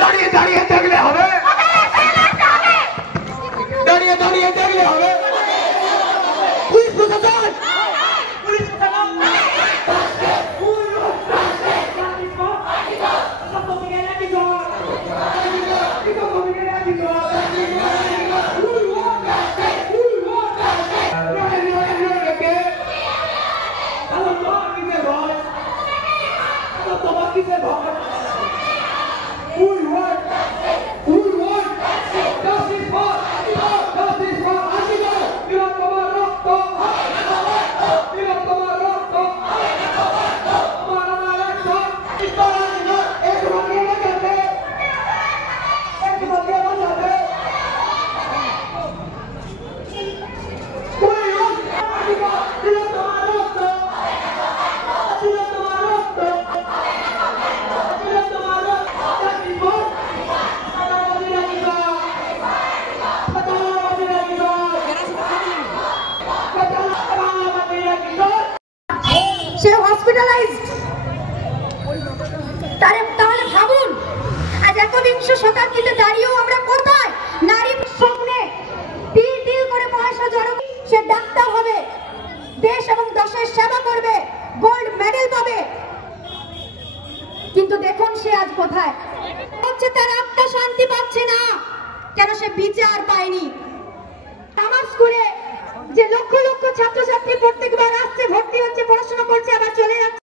দাঁড়িয়ে দাঁড়িয়ে দেখলে হবে, দাঁড়িয়ে দাঁড়িয়ে দেখলে হবে। পুলিশ প্রশাসন, পুলিশ প্রশাসন, সে হসপিটালাইজড। তাহলে ভাবুন আজ একবিংশ শতাব্দীতে দাঁড়িয়েও আমরা কোথায়? নারীর স্বপ্নে তিল তিল করে পয়সা জড়ো, সে ডাক্তার হবে, দেশ এবং দেশের সেবা করবে, গোল্ড মেডেল পাবে, কিন্তু দেখুন সে আজ কোথায়? হচ্ছে তার আত্মা শান্তি পাচ্ছে না, কেন? সে বিচার পায়নি। আমার স্কুলে যে লক্ষ লক্ষ ছাত্রছাত্রী প্রত্যেকবার আসছে, ভর্তি হচ্ছে, পড়াশোনা করছে, আবার চলে যাচ্ছে।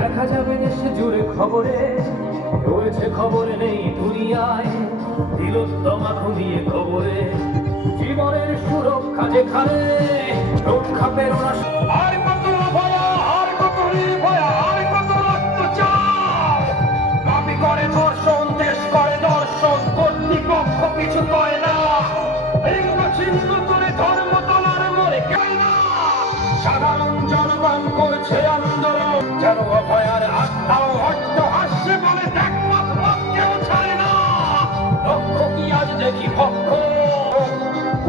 দেখা যাবে দেশে জুড়ে খবরে রয়েছে, খবরে নেই দুনিয়ায় তিলোত্তমা ঘুমিয়ে খবরে জীবনের সুরক্ষা যেখানে রক্ষা পেরো না। আর কত ভয়া, আর কত ভয়া, আর কত অত্যাচার, দাবি করে ধর্ষণ, দেশ করে দর্শন, কর্তৃপক্ষ কিছু করে না, লিঙ্গ চিহ্ন করে ধর্ম তোমার মরে কেন না। সাধারণ জনগণ করছে আন্দোলন, যেন অভয়ার আত্মাও হট্ট হাসছে বলে দেখমত কেউ ছাড়ে না। লক্ষ্য কি আজ দেখি পক্ষ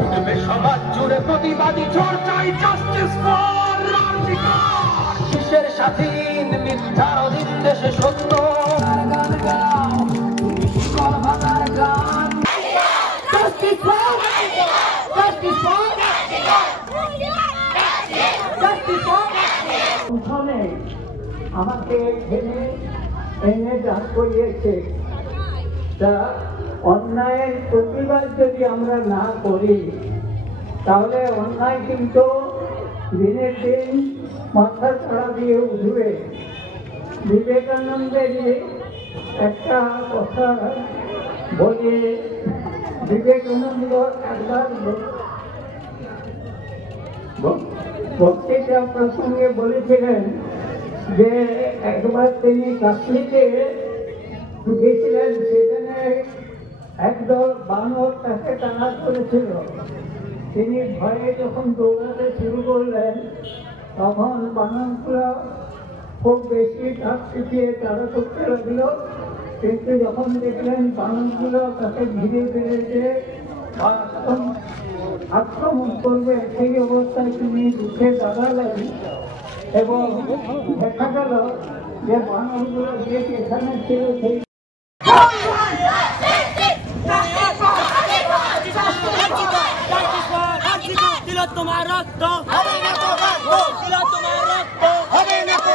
উঠবে সমাজ জুড়ে প্রতিবাদী চর্চায়, জাস্টিস ফর রাজিকার। কিসের স্বাধীন মিথ্যার অধীন দেশে সত্য গান গাও, তুমি শিকল ভাঙার গান। Justice for, justice for, justice for. আমাকে এনে দাঁড় করিয়েছে, তা অন্যায়ের প্রতিবাদ যদি আমরা না করি তাহলে অন্যায় কিন্তু দিনের দিন মাথা ছাড়া দিয়ে উঠবে। বিবেকানন্দের একটা কথা বলে বিবেকানন্দ একবার বক্তৃতা প্রসঙ্গে বলেছিলেন যে একবার তিনি কাশ্মীরে গেছিলেন, সেখানে একদল বানর তাকে তাড়া করেছিল। তিনি ভয়ে যখন দৌড়াতে শুরু করলেন তখন বানরগুলো খুব বেশি ঢাক পিছিয়ে তাড়া করতে লাগলো, কিন্তু যখন দেখলেন বানরগুলো তাকে ধীরে ধীরে আক্রমণ করবে সেই অবস্থায় তিনি উঠে দাঁড়ালেন এবং দেখা গেল যে বানরগুলো যে এখানে ছিল সেই তোমার রক্ত হবে না তো তোমার রক্ত হবে না তো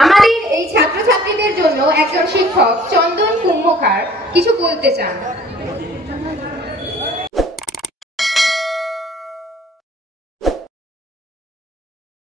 আমাদের এই ছাত্রছাত্রীদের জন্য একজন শিক্ষক চন্দন কুম্ভকার কিছু বলতে চান।